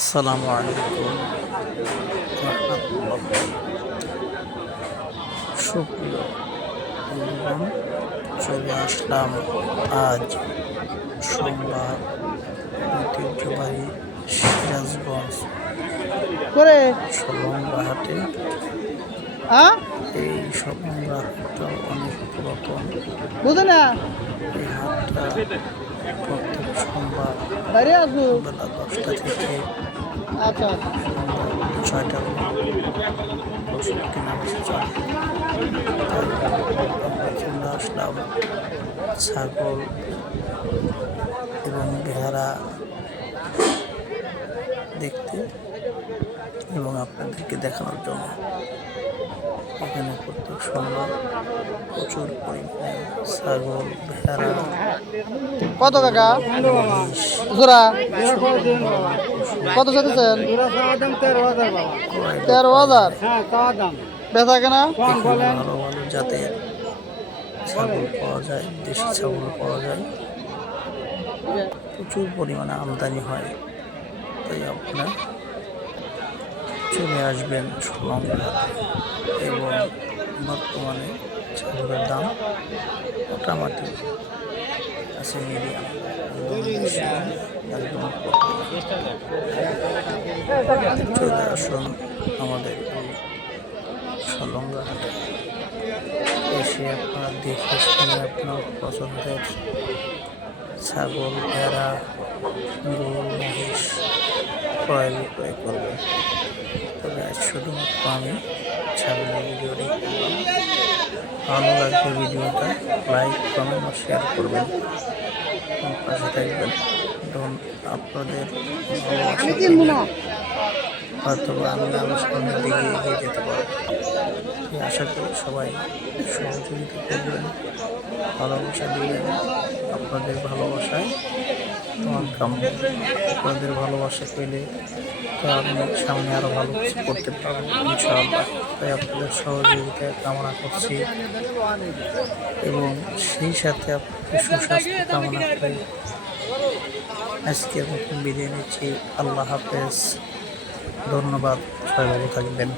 আসসালামু আলাইকুম রহমতুল্লাহ। সুপ্রিয় বন্ধুগণ, চলে আসলাম আজ সোমবার ঐতিহ্যবাহী সিরাজগঞ্জ সলঙ্গা হাটে। এই সলঙ্গা হাটটা অনেক পুরাতন। এই হাটটা প্রত্যেক সোমবার বেলা 10টা থেকে সন্ধ্যা 6টা পশু কেনা বেশি চলে। আমরা চলে আসলাম ছাগল এবং ভেড়া দেখতে এবং আপনাদেরকে দেখানোর জন্য। এখানে প্রত্যেক সোমবার প্রচুর পরিমাণে ছাগল, ভেড়া, কত টাকা জোড়া? কত চাইতেছেন? 13,000। বেচা কেনা? ভালো ভালো জাতের ছাগল পাওয়া যায়, দেশি ছাগল পাওয়া যায়, প্রচুর পরিমাণে আমদানি হয়। তাই আপনারা চলে আসবেন সলঙ্গা হাটে। এবং বর্তমানে ছাগলের দাম মোটামুটি আছে মিডিয়াম, একদম চলে আসুন আমাদের সলঙ্গা হাটে। এসে আপনার দেখে শুনে আপনার পছন্দের ছাগল, ভেড়া, গরু, মহিষ ক্রয় বিক্রয় করবেন। তবে আজ শুধুমাত্র আমি ছাগলের ভিডিওটি করলাম। ভালো লাগবে ভিডিওটা লাইক, কমেন্ট ও শেয়ার করবেন, পাশে থাকবেন। আপনাদের হয়তো আমি আরও সামনের দিকে এগিয়ে যেতে পারবো। আশা করি সবাই সহযোগিতা করবেন, ভালোবাসা দিবেন। আপনাদের ভালোবাসায় আমার কাম্য। আপনাদের ভালোবাসা পেলে তো আমি সামনে আরও ভালো কিছু করতে পারবো ইনশাআল্লাহ। তাই আপনাদের সহযোগিতা কামনা করছি এবং সেই সাথে আপনাদের সুস্বাস্থ্য কামনা করে আজকের মতন বিদায় নিচ্ছি। আল্লাহ হাফেজ, ধন্যবাদ, সবাই ভালো থাকবেন।